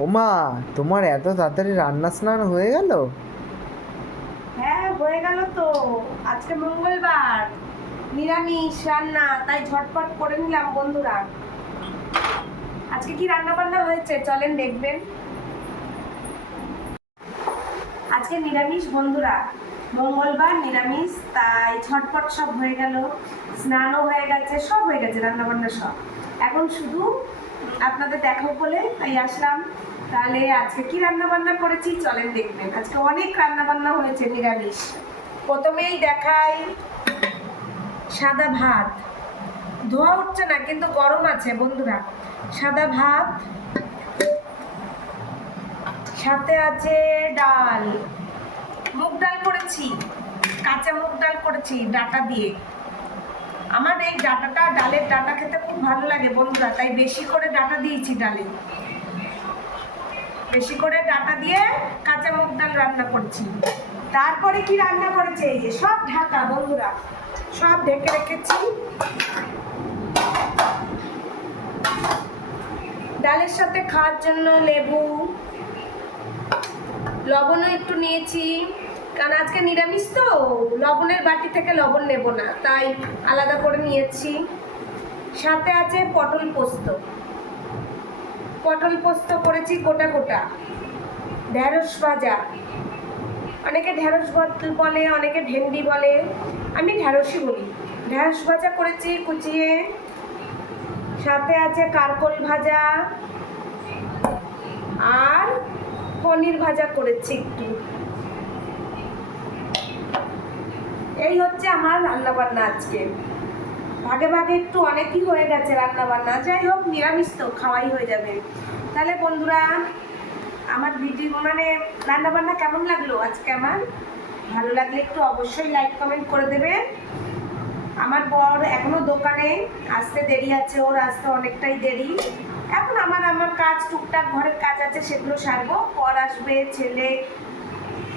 ওমা, তোমার এত তাড়াতাড়ি রান্না স্নান হয়ে গেল? হ্যাঁ, হয়ে গেল তো। আজকে মঙ্গলবার, নিরামিষ রান্না, তাই ঝটপট করে নিলাম বন্ধুরা। আজকে কি রান্না বান্না হয়েছে চলেন দেখবেন। আজকে নিরামিষ বন্ধুরা, মঙ্গলবার নিরামিষ, তাই ঝটপট সব হয়ে গেল। স্নানও হয়ে গেছে, সব হয়ে গেছে, রান্না বান্না সব। এখন শুধু আপনাদের দেখাবো বলে তাই আসলাম। তাহলে আজকে কি রান্না বান্না করেছি চলেন দেখবেন। আজকে অনেক রান্না বান্না হয়েছে নিরামিষ। প্রথমেই দেখাই সাদা ভাত। ধোয়া উঠছে না কিন্তু গরম আছে বন্ধুরা। সাদা ভাত, সাথে আছে ডাল, মুগ ডাল করেছি, কাঁচা মুগ ডাল করেছি ডাটা দিয়ে। আমার এই ডাটাটা, ডালের ডাটা খেতে খুব ভালো লাগে বন্ধুরা, তাই বেশি করে ডাটা দিয়েছি ডালে। বেশি করে ডাটা দিয়ে কাঁচা মুগ ডাল রান্না করছি। তারপরে কি রান্না করেছে, এই যে সব ঢাকা বন্ধুরা, সব ঢেকে রেখেছি। ডালের সাথে খাওয়ার জন্য লেবু, লবণও একটু নিয়েছি, কারণ আজকে নিরামিষ তো, লবণের বাটি থেকে লবণ নেব না, তাই আলাদা করে নিয়েছি। সাথে আছে পটল পোস্ত। পটল পোস্ত করেছি গোটা গোটা। ঢেঁড়স ভাজা, অনেকে ঢেঁড়স বলে, অনেকে ভেন্ডি বলে, আমি ঢেঁড়সই বলি। ঢেঁড়স ভাজা করেছি কুচিয়ে। সাথে আছে কারকল ভাজা আর পনির ভাজা করেছি একটু। এই হচ্ছে আমার রান্না বান্না আজকে। ভাগে ভাগে একটু অনেকই হয়ে গেছে রান্না বান্না, যাই হোক নিরামিষ তো খাওয়াই হয়ে যাবে। তাহলে বন্ধুরা, আমার ভিডিও রান্না বান্না কেমন লাগলো আজকে আমার? ভালো লাগলে একটু অবশ্যই লাইক কমেন্ট করে দেবে। আমার বর এখনো দোকানে, আসতে দেরি আছে, ওর আসতে অনেকটাই দেরি। এখন আমার কাজ, টুকটাক ঘরের কাজ আছে, সেগুলো সারবো। পর আসবে ছেলে,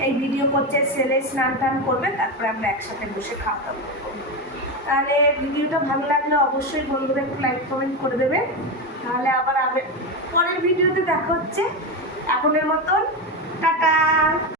এই ভিডিও করছে, ছেলে স্নান টান করবে, তারপরে আমরা একসাথে বসে খাওয়া দাওয়া করবো। তাহলে ভিডিওটা ভালো লাগলে অবশ্যই বন্ধুরা একটু লাইক কমেন্ট করে দেবে। তাহলে আবার পরের ভিডিওতে দেখা হচ্ছে। এখনের মতন টাটা।